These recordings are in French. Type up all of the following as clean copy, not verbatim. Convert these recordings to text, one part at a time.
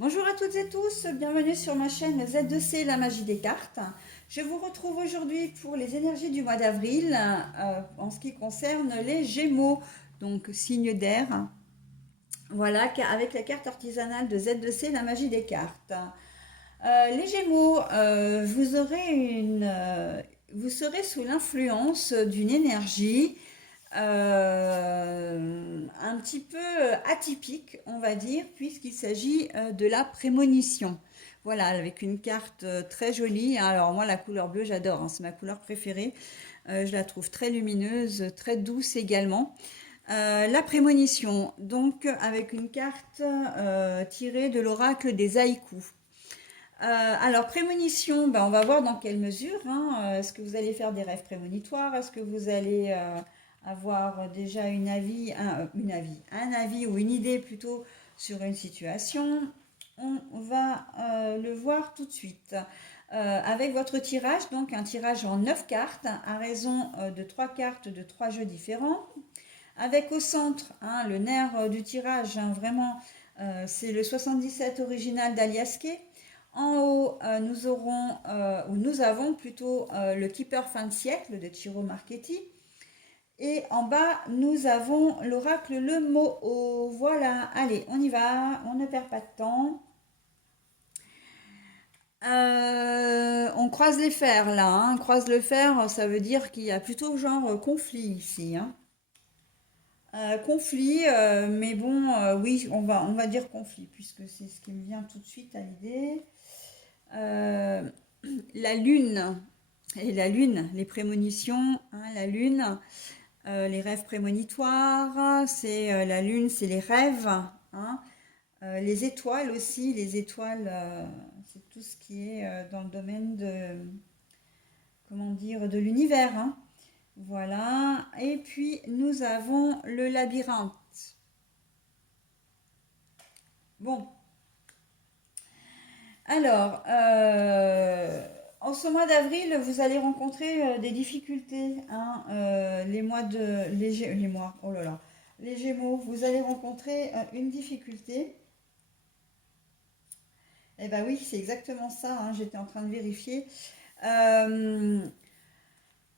Bonjour à toutes et tous, bienvenue sur ma chaîne Z2C, la magie des cartes. Je vous retrouve aujourd'hui pour les énergies du mois d'avril en ce qui concerne les Gémeaux, donc signe d'air. Voilà, avec la carte artisanale de Z2C, la magie des cartes. Les Gémeaux, vous serez sous l'influence d'une énergie un petit peu atypique, on va dire, puisqu'il s'agit de la prémonition. Voilà, avec une carte très jolie. Alors moi, la couleur bleue, j'adore, hein, c'est ma couleur préférée. Je la trouve très lumineuse, très douce également. La prémonition, donc avec une carte tirée de l'oracle des haïkus. Alors, prémonition, ben, on va voir dans quelle mesure, hein. Est-ce que vous allez faire des rêves prémonitoires? Est-ce que vous allez avoir déjà un avis ou une idée plutôt sur une situation? On va le voir tout de suite. Avec votre tirage, donc un tirage en 9 cartes, à raison de 3 cartes de 3 jeux différents. Avec au centre, hein, le nerf du tirage, hein, vraiment, c'est le 77 original d'Aliaske. En haut, nous avons plutôt le Keeper fin de siècle de Ciro Marchetti. Et en bas, nous avons l'oracle Le Mot. Voilà, allez, on y va, on ne perd pas de temps. On croise les fers là, hein. Croise le fer, ça veut dire qu'il y a plutôt genre conflit ici, hein. Conflit, mais bon, oui, on va dire conflit, puisque c'est ce qui me vient tout de suite à l'idée. Euh, la lune, et la lune, les prémonitions, hein, la lune, les rêves prémonitoires, c'est la lune, c'est les rêves, hein. Les étoiles aussi, les étoiles, c'est tout ce qui est dans le domaine de, comment dire, de l'univers, hein. Voilà, et puis nous avons le labyrinthe. Bon, alors, en ce mois d'avril, vous allez rencontrer des difficultés, hein, les mois, oh là là, les Gémeaux, vous allez rencontrer une difficulté. Eh ben oui, c'est exactement ça, hein, j'étais en train de vérifier. Euh,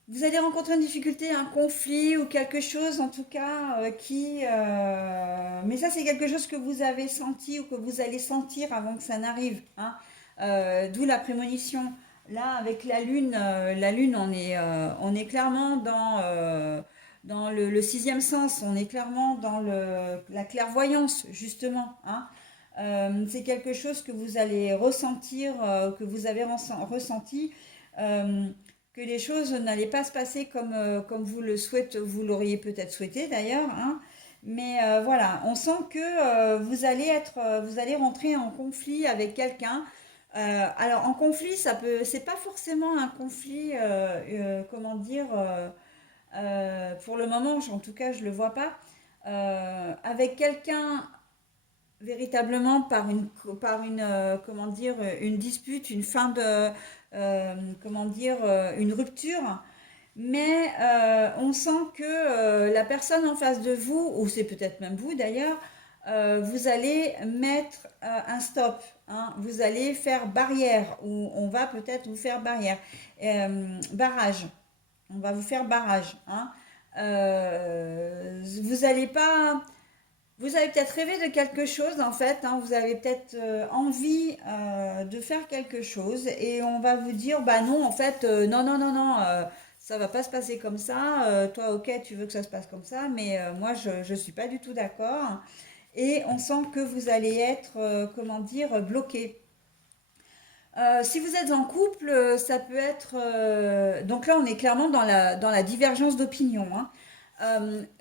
Vous allez rencontrer une difficulté, un conflit ou quelque chose en tout cas mais ça c'est quelque chose que vous avez senti ou que vous allez sentir avant que ça n'arrive, hein. D'où la prémonition. Là avec la lune on est clairement dans le sixième sens, on est clairement dans la clairvoyance justement, hein. C'est quelque chose que vous allez ressentir, que vous avez ressenti. euh, que les choses n'allaient pas se passer comme vous l'auriez peut-être souhaité d'ailleurs, hein. Mais voilà, on sent que vous allez rentrer en conflit avec quelqu'un. Alors en conflit, c'est pas forcément un conflit, comment dire, pour le moment, en tout cas, je le vois pas, avec quelqu'un véritablement comment dire, une dispute, une fin de, comment dire, une rupture. Mais on sent que la personne en face de vous, ou c'est peut-être même vous d'ailleurs, vous allez mettre un stop, hein. Vous allez faire barrière, ou on va peut-être vous faire barrière, barrage. On va vous faire barrage, hein. Vous allez pas, vous avez peut-être rêvé de quelque chose en fait, hein. Vous avez peut-être envie de faire quelque chose et on va vous dire bah non en fait non non non non, ça va pas se passer comme ça. Toi ok tu veux que ça se passe comme ça mais moi je suis pas du tout d'accord et on sent que vous allez être comment dire bloqué. Si vous êtes en couple, ça peut être donc là on est clairement dans la divergence d'opinion, hein.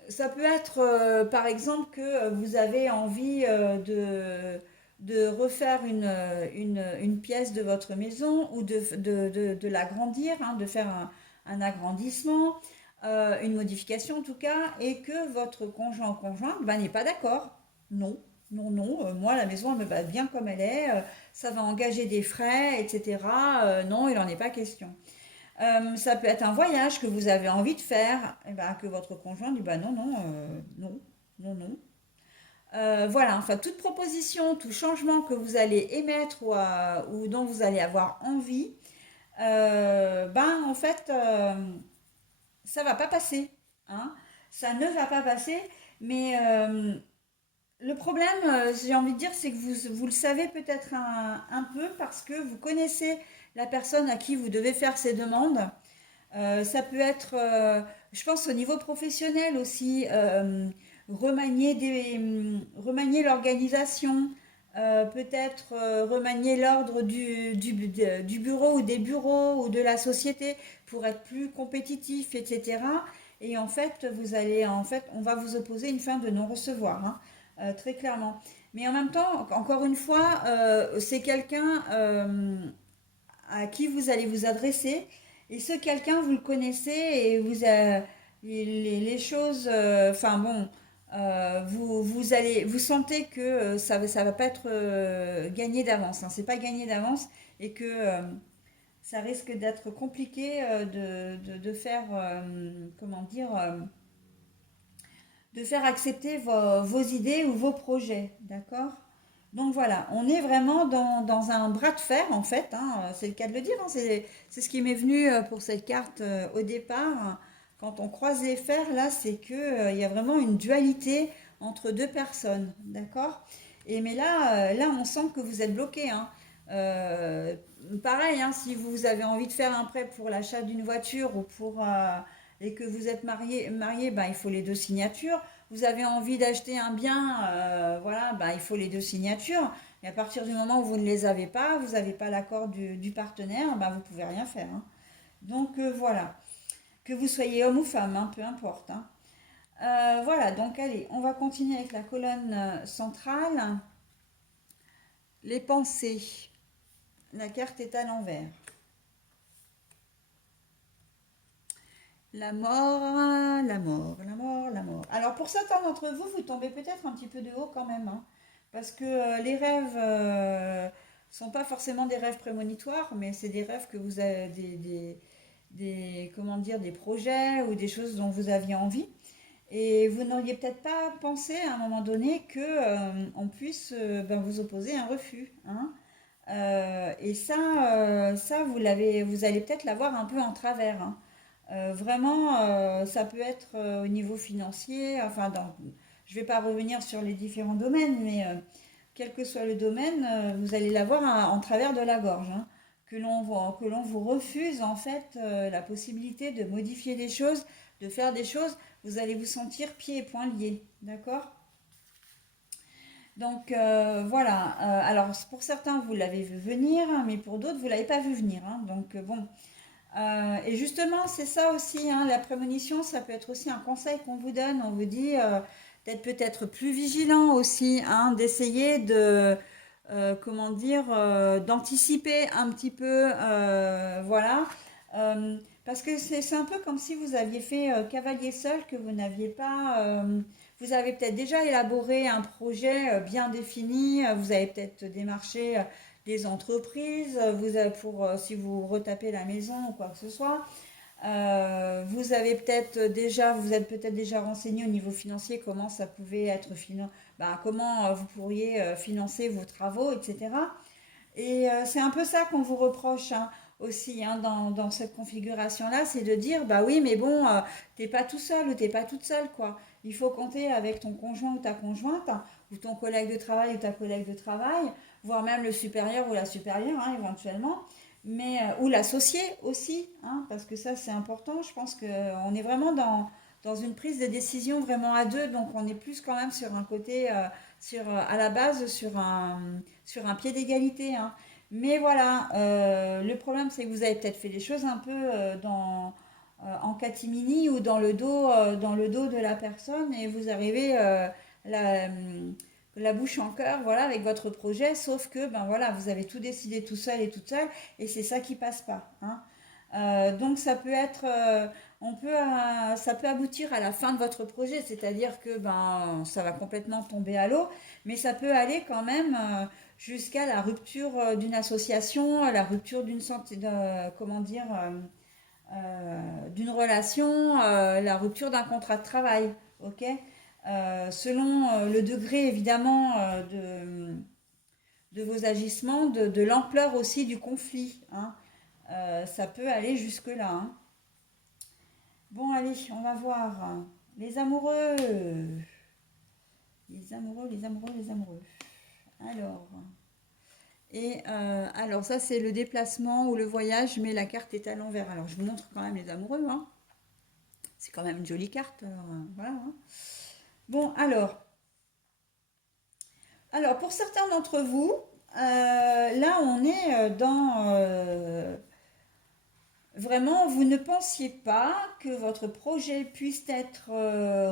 Ça peut être, par exemple, que vous avez envie de refaire une pièce de votre maison ou de l'agrandir, hein, de faire un agrandissement, une modification en tout cas, et que votre conjoint ou conjointe ben, n'est pas d'accord. Non, non, non, moi la maison elle me va bien comme elle est, ça va engager des frais, etc. Non, il n'en est pas question. Ça peut être un voyage que vous avez envie de faire, et ben, que votre conjoint dit bah non, non, non, non, non. Voilà, enfin toute proposition, tout changement que vous allez émettre ou dont vous allez avoir envie, ben en fait, ça va pas passer, hein. Ça ne va pas passer, mais le problème, j'ai envie de dire, c'est que vous le savez peut-être un peu parce que vous connaissez la personne à qui vous devez faire ces demandes. Ça peut être, je pense, au niveau professionnel aussi, remanier l'organisation, peut-être remanier l'ordre du bureau ou des bureaux ou de la société pour être plus compétitif, etc. Et en fait, on va vous opposer une fin de non-recevoir, hein, très clairement. Mais en même temps, encore une fois, c'est quelqu'un à qui vous allez vous adresser. Et ce quelqu'un, vous le connaissez et les choses, enfin bon, vous sentez que ça va pas être gagné d'avance, hein, c'est pas gagné d'avance et que ça risque d'être compliqué de faire, comment dire, de faire accepter vos idées ou vos projets, d'accord? Donc voilà, on est vraiment dans un bras de fer en fait, hein, c'est le cas de le dire, hein, c'est ce qui m'est venu pour cette carte au départ. Quand on croise les fers, là, c'est que il y a vraiment une dualité entre deux personnes, d'accord? Et mais là, on sent que vous êtes bloqué, hein. Euh, Pareil, hein, si vous avez envie de faire un prêt pour l'achat d'une voiture ou et que vous êtes marié, ben, il faut les deux signatures. Vous avez envie d'acheter un bien, voilà, ben, il faut les deux signatures. Et à partir du moment où vous ne les avez pas, vous n'avez pas l'accord du partenaire, ben, vous ne pouvez rien faire, hein. Donc voilà, que vous soyez homme ou femme, hein, peu importe, hein. Voilà, donc allez, on va continuer avec la colonne centrale. Les pensées. La carte est à l'envers. La mort, la mort, la mort, la mort. Alors pour certains d'entre vous, vous tombez peut-être un petit peu de haut quand même, hein, parce que les rêves sont pas forcément des rêves prémonitoires, mais c'est des rêves que vous avez comment dire, des projets ou des choses dont vous aviez envie. Et vous n'auriez peut-être pas pensé à un moment donné que on puisse ben, vous opposer un refus, hein. Et ça, vous allez peut-être l'avoir un peu en travers, hein. Vraiment, ça peut être au niveau financier, enfin, je ne vais pas revenir sur les différents domaines, mais quel que soit le domaine, vous allez l'avoir en travers de la gorge, hein. Que l'on vous refuse en fait la possibilité de modifier des choses, de faire des choses, vous allez vous sentir pieds et poings liés, d'accord? Donc voilà, alors pour certains vous l'avez vu venir, mais pour d'autres vous l'avez pas vu venir, hein. Donc bon, et justement c'est ça aussi, hein, la prémonition, ça peut être aussi un conseil qu'on vous donne. On vous dit d'être peut-être plus vigilant aussi, hein, d'essayer de comment dire, d'anticiper un petit peu, voilà. Parce que c'est un peu comme si vous aviez fait cavalier seul, que vous n'aviez pas, vous avez peut-être déjà élaboré un projet bien défini, vous avez peut-être démarché des entreprises, si vous retapez la maison ou quoi que ce soit. Vous êtes peut-être déjà renseigné au niveau financier comment ça pouvait être comment vous pourriez financer vos travaux, etc. Et c'est un peu ça qu'on vous reproche, hein, aussi, hein, dans cette configuration-là, c'est de dire, bah oui, mais bon, t'es pas tout seul ou t'es pas toute seule, quoi. Il faut compter avec ton conjoint ou ta conjointe, hein, ou ton collègue de travail ou ta collègue de travail, voire même le supérieur ou la supérieure, hein, éventuellement, mais, ou l'associé aussi, hein, parce que ça c'est important. Je pense qu'on est vraiment dans une prise de décision vraiment à deux, donc on est plus quand même sur un côté, à la base, sur un pied d'égalité, hein. Mais voilà, le problème c'est que vous avez peut-être fait les choses un peu en catimini ou dans le dos de la personne et vous arrivez la, la bouche en cœur, voilà, avec votre projet, sauf que ben voilà, vous avez tout décidé tout seul et toute seule et c'est ça qui passe pas, hein. Donc ça peut être, ça peut aboutir à la fin de votre projet, c'est-à-dire que ben ça va complètement tomber à l'eau, mais ça peut aller quand même jusqu'à la rupture d'une association, à la rupture d'une santé, comment dire, d'une relation, la rupture d'un contrat de travail, ok? selon le degré évidemment de vos agissements, de l'ampleur aussi du conflit, hein. Ça peut aller jusque-là, hein. Bon, allez, on va voir. Les amoureux. Les amoureux, les amoureux, les amoureux. Alors, alors ça c'est le déplacement ou le voyage, mais la carte est à l'envers. Alors je vous montre quand même les amoureux, hein. C'est quand même une jolie carte. Alors, voilà, hein. Bon, alors pour certains d'entre vous, là on est vraiment, vous ne pensiez pas que votre projet puisse être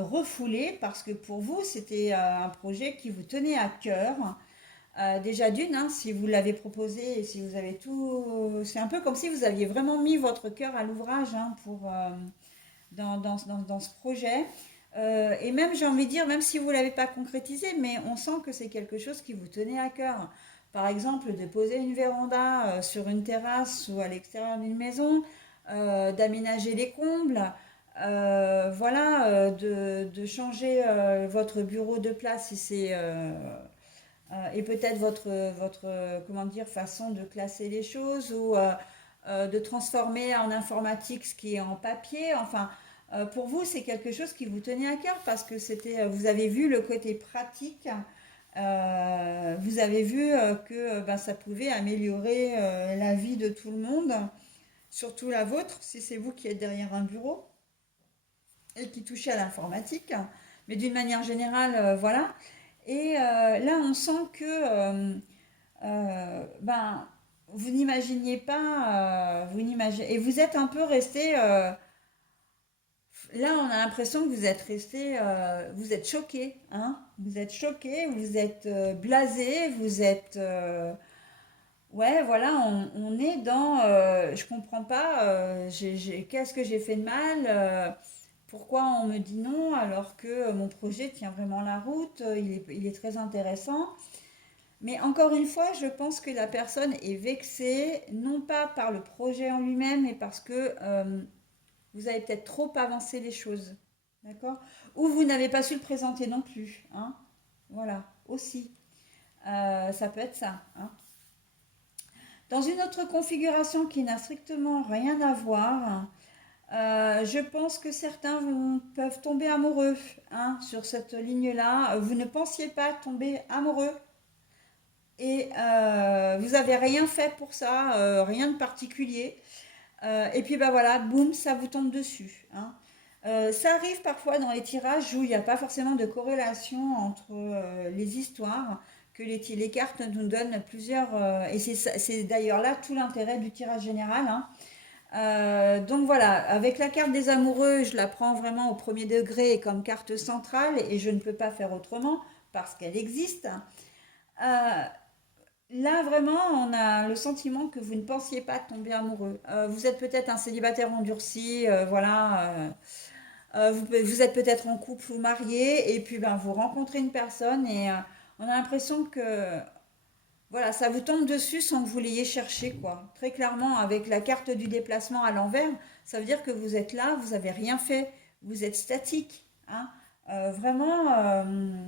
refoulé parce que pour vous c'était un projet qui vous tenait à cœur. Déjà d'une, hein, si vous l'avez proposé et si vous avez tout, c'est un peu comme si vous aviez vraiment mis votre cœur à l'ouvrage, hein, dans ce projet. Et même, j'ai envie de dire, même si vous ne l'avez pas concrétisé, mais on sent que c'est quelque chose qui vous tenait à cœur. Par exemple, de poser une véranda sur une terrasse ou à l'extérieur d'une maison, d'aménager les combles, voilà, de changer votre bureau de place si c'est et peut-être comment dire, façon de classer les choses ou de transformer en informatique ce qui est en papier. Enfin, pour vous, c'est quelque chose qui vous tenait à cœur parce que vous avez vu le côté pratique, vous avez vu que ben, ça pouvait améliorer la vie de tout le monde, surtout la vôtre, si c'est vous qui êtes derrière un bureau et qui touchez à l'informatique. Mais d'une manière générale, voilà. Et là, on sent que ben, vous n'imaginiez pas, et vous êtes un peu resté. Là, on a l'impression que vous êtes resté, vous êtes choqué, hein. Vous êtes choqué, vous êtes blasé, vous êtes. Ouais, voilà, on est dans. Je comprends pas. Qu'est-ce que j'ai fait de mal? Pourquoi on me dit non alors que mon projet tient vraiment la route? Il est très intéressant. Mais encore une fois, je pense que la personne est vexée, non pas par le projet en lui-même, mais parce que vous avez peut-être trop avancé les choses. D'accord? Ou vous n'avez pas su le présenter non plus, hein. Voilà, aussi. Ça peut être ça, hein. Dans une autre configuration qui n'a strictement rien à voir, je pense que peuvent tomber amoureux, hein, sur cette ligne-là. Vous ne pensiez pas tomber amoureux et vous n'avez rien fait pour ça, rien de particulier. Et puis bah voilà, boum, ça vous tombe dessus, hein. Ça arrive parfois dans les tirages où il n'y a pas forcément de corrélation entre les histoires, que les cartes nous donnent plusieurs, et c'est d'ailleurs là tout l'intérêt du tirage général, hein. Donc voilà, avec la carte des amoureux, je la prends vraiment au premier degré comme carte centrale et je ne peux pas faire autrement parce qu'elle existe. Euh, Là, vraiment, on a le sentiment que vous ne pensiez pas tomber amoureux. Vous êtes peut-être un célibataire endurci, voilà. Vous êtes peut-être en couple ou marié, et puis ben, vous rencontrez une personne et on a l'impression que voilà, ça vous tombe dessus sans que vous l'ayez cherché, quoi. Très clairement, avec la carte du déplacement à l'envers, ça veut dire que vous êtes là, vous n'avez rien fait, vous êtes statique, hein. Vraiment,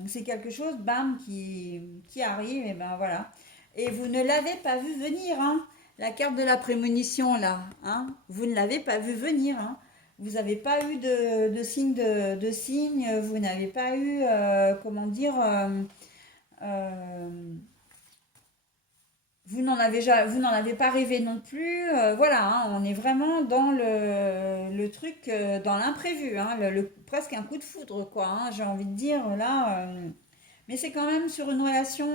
c'est quelque chose, bam, qui arrive, et ben voilà. Et vous ne l'avez pas vu venir, hein. La carte de la prémonition, là, hein. Vous ne l'avez pas vu venir, hein. Vous n'avez pas eu de signe, vous n'avez pas eu, comment dire, euh, vous n'en avez pas rêvé non plus. Voilà, hein, on est vraiment dans le truc, dans l'imprévu, hein, presque un coup de foudre, quoi, hein, j'ai envie de dire là. Mais c'est quand même sur une relation,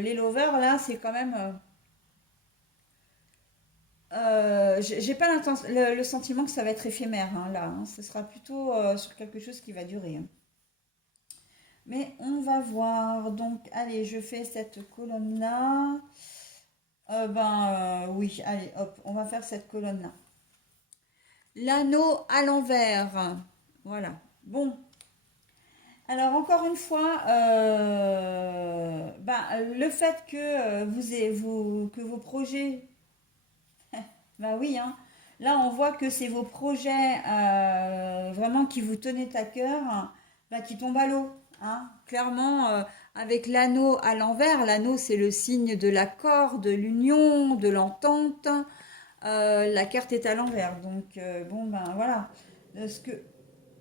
les lovers, là, c'est quand même. J'ai pas le sentiment que ça va être éphémère, hein, là, hein. Ce sera plutôt sur quelque chose qui va durer, hein. Mais on va voir. Donc, allez, je fais cette colonne-là. Oui, allez, hop, on va faire cette colonne-là. L'anneau à l'envers. Voilà. Bon. Alors encore une fois, le fait que que vos projets, bah oui, hein, là on voit que c'est vos projets vraiment qui vous tenaient à cœur. bah, qui tombe à l'eau. Hein. Clairement, avec l'anneau à l'envers, l'anneau c'est le signe de l'accord, de l'union, de l'entente. La carte est à l'envers. Donc, bon, ben voilà. Ce que,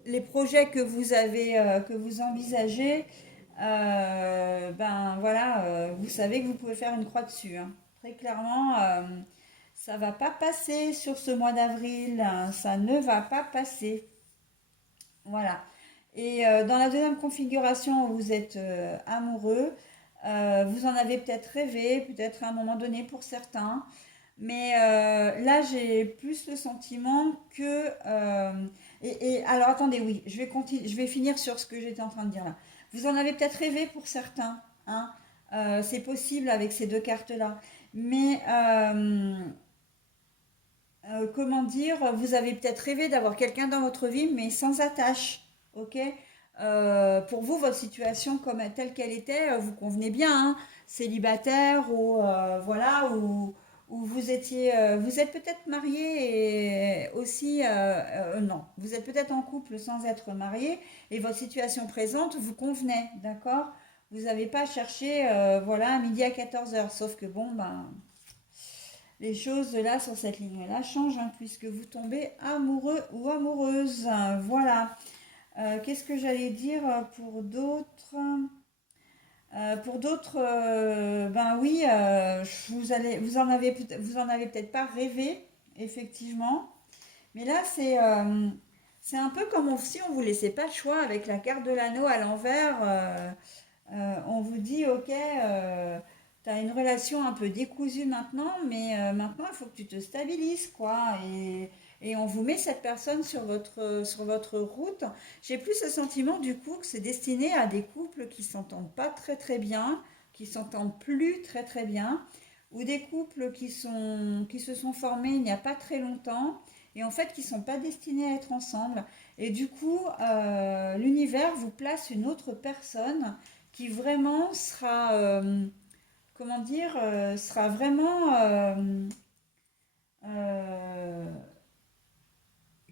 les projets que vous envisagez, ben voilà, vous savez que vous pouvez faire une croix dessus. Hein. Très clairement, ça va pas passer sur ce mois d'avril. Hein. Ça ne va pas passer. Voilà. Et dans la deuxième configuration, où vous êtes amoureux. Vous en avez peut-être rêvé, peut-être à un moment donné pour certains. Mais là, j'ai plus le sentiment que... alors attendez, oui, je vais finir sur ce que j'étais en train de dire là. Vous en avez peut-être rêvé pour certains, hein. C'est possible avec ces deux cartes-là. Mais comment dire, vous avez peut-être rêvé d'avoir quelqu'un dans votre vie, mais sans attache, ok? Pour vous, votre situation comme telle qu'elle était, vous convenez bien, hein, célibataire ou voilà, ou vous êtes peut-être marié et aussi, non, vous êtes peut-être en couple sans être marié et votre situation présente vous convenait, d'accord? Vous n'avez pas cherché, voilà, à midi à 14 heures, sauf que bon, ben les choses là sur cette ligne-là changent hein, puisque vous tombez amoureux ou amoureuse. Voilà. Qu'est-ce que j'allais dire pour d'autres pour d'autres, ben oui, vous en avez peut-être pas rêvé, effectivement. Mais là, c'est un peu comme si on vous laissait pas le choix avec la carte de l'anneau à l'envers. On vous dit, ok, tu as une relation un peu décousue maintenant, mais maintenant il faut que tu te stabilises, quoi. Et on vous met cette personne sur votre route. J'ai plus ce sentiment du coup que c'est destiné à des couples qui s'entendent pas très très bien, qui s'entendent plus très très bien, ou des couples qui se sont formés il n'y a pas très longtemps et en fait qui sont pas destinés à être ensemble. Et du coup, l'univers vous place une autre personne qui vraiment sera, comment dire, sera vraiment euh,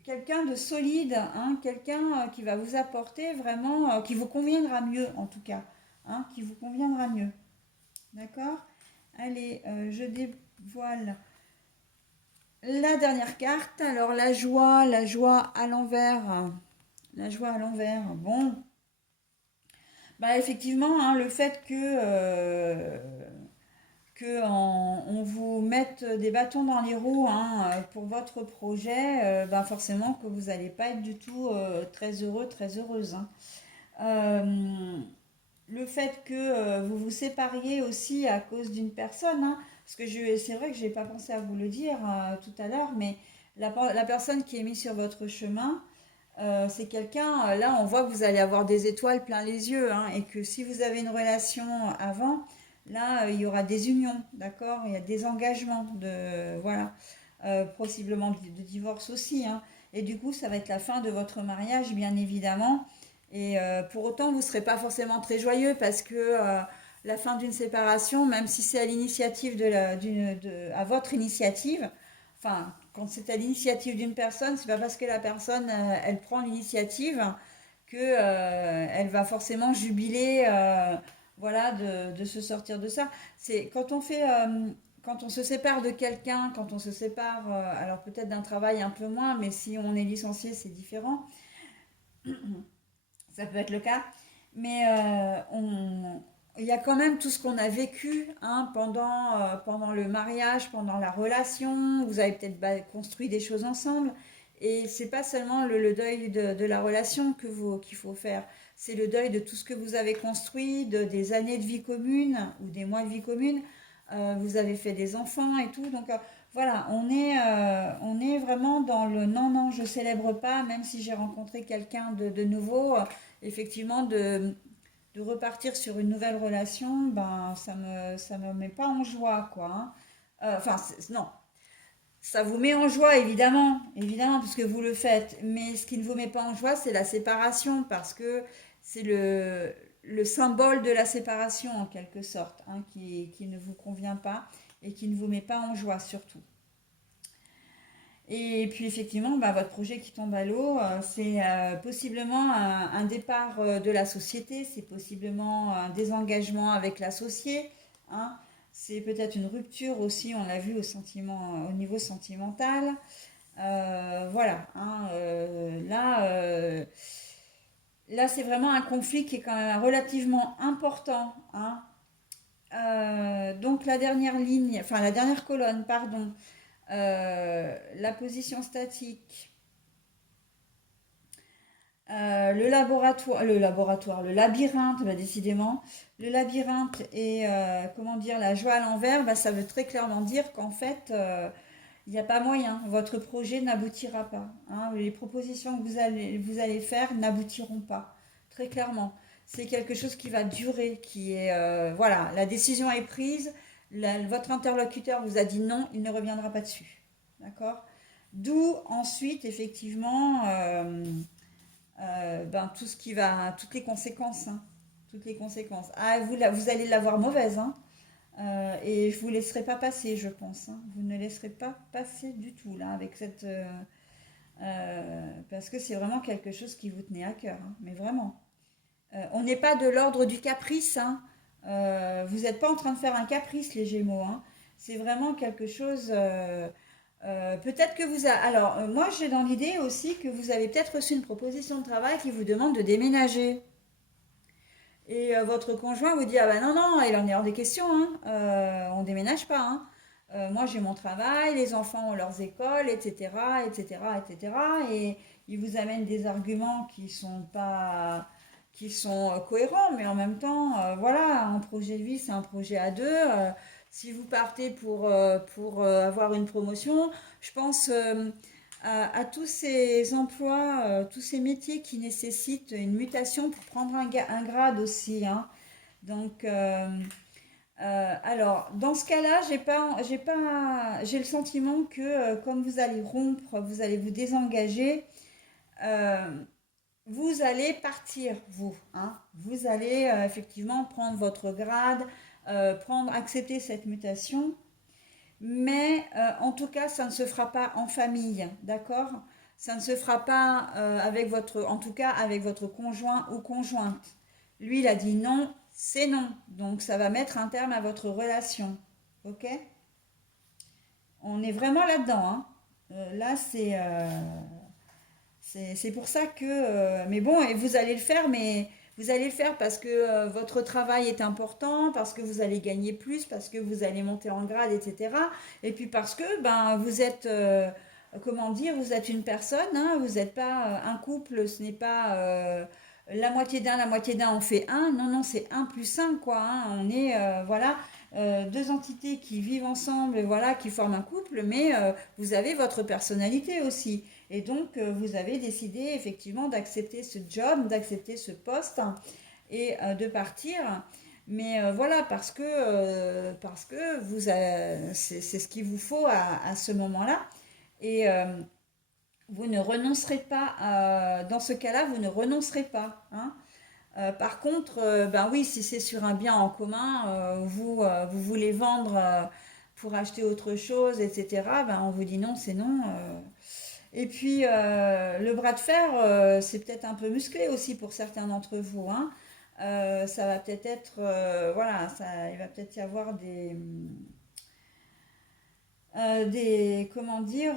quelqu'un de solide, hein, quelqu'un qui va vous apporter vraiment, qui vous conviendra mieux en tout cas, hein, qui vous conviendra mieux. D'accord? Allez, je dévoile la dernière carte. Alors la joie à l'envers. La joie à l'envers. Bon, bah effectivement, hein, le fait on vous mette des bâtons dans les roues hein, pour votre projet, bah forcément que vous n'allez pas être du tout très heureux, très heureuse. Hein. Euh, le fait que vous vous sépariez aussi à cause d'une personne, hein, parce que c'est vrai que je n'ai pas pensé à vous le dire tout à l'heure, mais la personne qui est mise sur votre chemin, c'est quelqu'un, là on voit que vous allez avoir des étoiles plein les yeux, hein, et que si vous avez une relation avant, là il y aura des unions, d'accord? Il y a des engagements de, voilà, possiblement de divorce aussi, hein, et du coup ça va être la fin de votre mariage, bien évidemment, et pour autant vous ne serez pas forcément très joyeux parce que la fin d'une séparation, même si c'est à l'initiative à votre initiative, enfin, quand c'est à l'initiative d'une personne, c'est pas parce que la personne elle prend l'initiative que elle va forcément jubiler, voilà, de se sortir de ça. C'est quand on se sépare de quelqu'un, quand on se sépare, alors peut-être d'un travail un peu moins, mais si on est licencié, c'est différent. Ça peut être le cas. Mais il y a quand même tout ce qu'on a vécu hein, pendant le mariage, pendant la relation. Vous avez peut-être construit des choses ensemble. Et c'est pas seulement le deuil de la relation qu'il faut faire. C'est le deuil de tout ce que vous avez construit, des années de vie commune ou des mois de vie commune. Vous avez fait des enfants et tout. Donc voilà, on est vraiment dans le non, non, je célèbre pas, même si j'ai rencontré quelqu'un de nouveau. Effectivement, de repartir sur une nouvelle relation, ben, ça me met pas en joie, quoi. Hein. Enfin, non, ça vous met en joie, évidemment, évidemment, puisque vous le faites. Mais ce qui ne vous met pas en joie, c'est la séparation, parce que c'est le symbole de la séparation, en quelque sorte, hein, qui ne vous convient pas et qui ne vous met pas en joie, surtout. Et puis effectivement, bah, votre projet qui tombe à l'eau, c'est possiblement un départ de la société, c'est possiblement un désengagement avec l'associé, hein. C'est peut-être une rupture aussi, on l'a vu au niveau sentimental. Voilà, hein, là c'est vraiment un conflit qui est quand même relativement important, hein. Donc la dernière ligne, enfin la dernière colonne, pardon, la position statique, le labyrinthe, bah, décidément, le labyrinthe et comment dire, la joie à l'envers, bah, ça veut très clairement dire qu'en fait, il n'y a pas moyen, votre projet n'aboutira pas, hein. Les propositions que vous allez faire n'aboutiront pas, très clairement. C'est quelque chose qui va durer, qui est, voilà, la décision est prise, votre interlocuteur vous a dit non, il ne reviendra pas dessus, d'accord? D'où ensuite, effectivement, ben, tout ce qui va, toutes les conséquences, hein, toutes les conséquences. Ah, vous allez l'avoir mauvaise, hein, et je vous laisserai pas passer, je pense, hein. Vous ne laisserez pas passer du tout là avec cette, parce que c'est vraiment quelque chose qui vous tenait à cœur, hein, mais vraiment. On n'est pas de l'ordre du caprice, hein. Vous n'êtes pas en train de faire un caprice, les Gémeaux, hein. C'est vraiment quelque chose. Peut-être que Alors, moi, j'ai dans l'idée aussi que vous avez peut-être reçu une proposition de travail qui vous demande de déménager. Et votre conjoint vous dit, ah ben non, non, il en est hors des questions, hein. On déménage pas, hein. Moi, j'ai mon travail, les enfants ont leurs écoles, etc., etc., etc. Et il vous amène des arguments qui sont pas, qui sont cohérents, mais en même temps, voilà, un projet de vie, c'est un projet à deux. Si vous partez pour avoir une promotion, je pense à tous ces emplois, tous ces métiers qui nécessitent une mutation pour prendre un grade aussi, hein. Donc, alors, dans ce cas-là, j'ai le sentiment que comme vous allez rompre, vous allez vous désengager, euh, vous allez partir, vous, hein. Vous allez effectivement prendre votre grade, accepter cette mutation. Mais en tout cas, ça ne se fera pas en famille, d'accord? Ça ne se fera pas en tout cas avec votre conjoint ou conjointe. Lui, il a dit non, c'est non. Donc ça va mettre un terme à votre relation, ok? On est vraiment là-dedans, hein. Là, c'est pour ça que. Mais bon, et vous allez le faire, mais vous allez le faire parce que votre travail est important, parce que vous allez gagner plus, parce que vous allez monter en grade, etc. Et puis parce que ben, vous êtes, comment dire, vous êtes une personne, hein, vous n'êtes pas un couple, ce n'est pas la moitié d'un en fait un. Non, non, c'est un plus un, quoi, hein. On est, voilà, deux entités qui vivent ensemble, voilà, qui forment un couple, mais vous avez votre personnalité aussi. Et donc, vous avez décidé effectivement d'accepter ce job, d'accepter ce poste et de partir. Mais voilà, parce que c'est ce qu'il vous faut à ce moment-là. Et vous ne renoncerez pas, dans ce cas-là, vous ne renoncerez pas, hein. Par contre, ben oui, si c'est sur un bien en commun, vous voulez vendre pour acheter autre chose, etc., ben on vous dit non, c'est non. Et puis, le bras de fer, c'est peut-être un peu musclé aussi pour certains d'entre vous, hein. Ça va peut-être être, voilà, il va peut-être y avoir comment dire,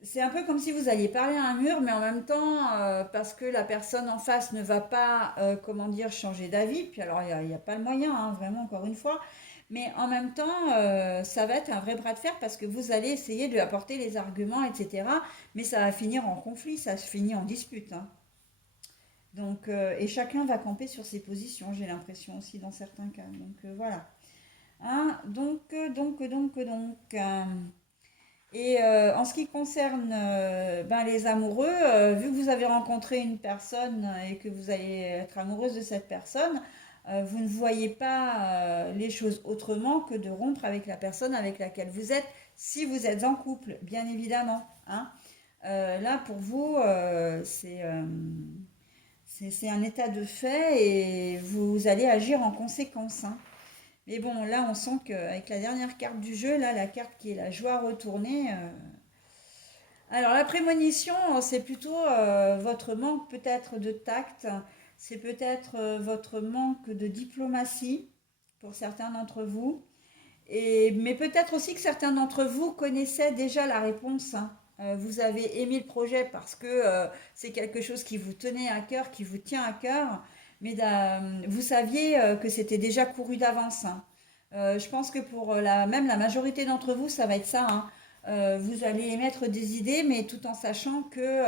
c'est un peu comme si vous alliez parler à un mur, mais en même temps, parce que la personne en face ne va pas, comment dire, changer d'avis, puis alors il y a pas le moyen, hein, vraiment, encore une fois, mais en même temps, ça va être un vrai bras de fer parce que vous allez essayer de lui apporter les arguments, etc. Mais ça va finir en conflit, ça se finit en dispute, hein. Donc, et chacun va camper sur ses positions, j'ai l'impression aussi dans certains cas. Donc voilà. Hein, et en ce qui concerne ben, les amoureux, vu que vous avez rencontré une personne et que vous allez être amoureuse de cette personne, vous ne voyez pas les choses autrement que de rompre avec la personne avec laquelle vous êtes, si vous êtes en couple, bien évidemment, hein. Là, pour vous, c'est un état de fait et vous allez agir en conséquence, hein. Mais bon, là, on sent qu'avec la dernière carte du jeu, là, la carte qui est la joie retournée. Alors, la prémonition, c'est plutôt votre manque peut-être de tact, c'est peut-être votre manque de diplomatie pour certains d'entre vous. Mais peut-être aussi que certains d'entre vous connaissaient déjà la réponse, hein. Vous avez aimé le projet parce que c'est quelque chose qui vous tenait à cœur, qui vous tient à cœur, mais vous saviez que c'était déjà couru d'avance, hein. Je pense que pour même la majorité d'entre vous, ça va être ça, hein. Vous allez émettre des idées, mais tout en sachant que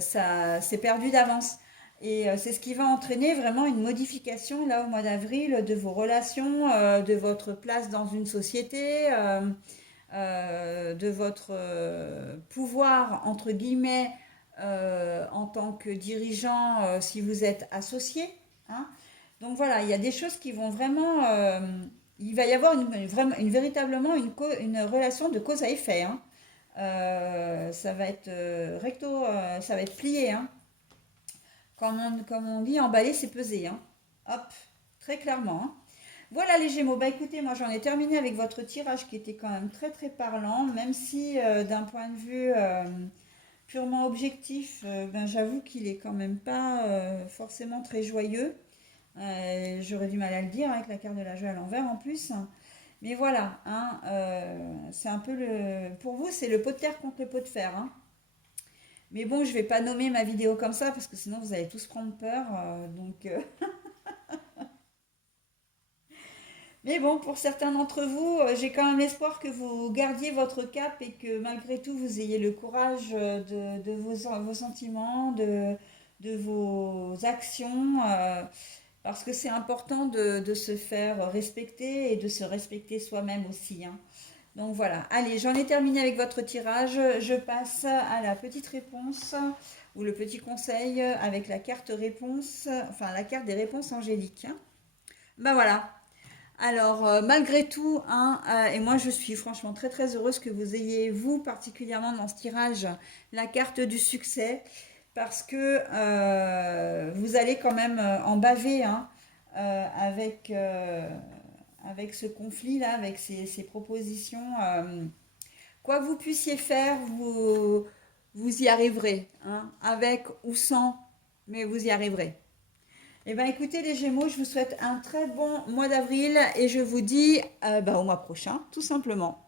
ça c'est perdu d'avance. Et c'est ce qui va entraîner vraiment une modification là au mois d'avril de vos relations, de votre place dans une société, de votre pouvoir entre guillemets en tant que dirigeant si vous êtes associé, hein. Donc voilà, il y a des choses qui vont vraiment, il va y avoir véritablement une relation de cause à effet, hein. Ça va être recto, ça va être plié, hein. Comme on dit, emballer, c'est peser, hein. Hop, très clairement, hein. Voilà les Gémeaux. Bah écoutez, moi j'en ai terminé avec votre tirage qui était quand même très très parlant, même si d'un point de vue purement objectif, ben, j'avoue qu'il est quand même pas forcément très joyeux. J'aurais du mal à le dire avec la carte de la joie à l'envers en plus. Mais voilà, hein, c'est un peu le. Pour vous, c'est le pot de terre contre le pot de fer, hein. Mais bon, je vais pas nommer ma vidéo comme ça parce que sinon vous allez tous prendre peur. Mais bon, pour certains d'entre vous, j'ai quand même l'espoir que vous gardiez votre cap et que malgré tout vous ayez le courage de vos sentiments, de vos actions, parce que c'est important de se faire respecter et de se respecter soi-même aussi, hein. Donc voilà, allez, j'en ai terminé avec votre tirage. Je passe à la petite réponse ou le petit conseil avec la carte réponse, enfin la carte des réponses angéliques, hein. Ben voilà. Alors, malgré tout, hein, et moi je suis franchement très très heureuse que vous ayez, vous particulièrement dans ce tirage, la carte du succès, parce que vous allez quand même en baver, hein, avec ce conflit-là, avec ces propositions. Quoi que vous puissiez faire, vous y arriverez, hein, avec ou sans, mais vous y arriverez. Eh bien, écoutez les Gémeaux, je vous souhaite un très bon mois d'avril et je vous dis bah, au mois prochain, tout simplement.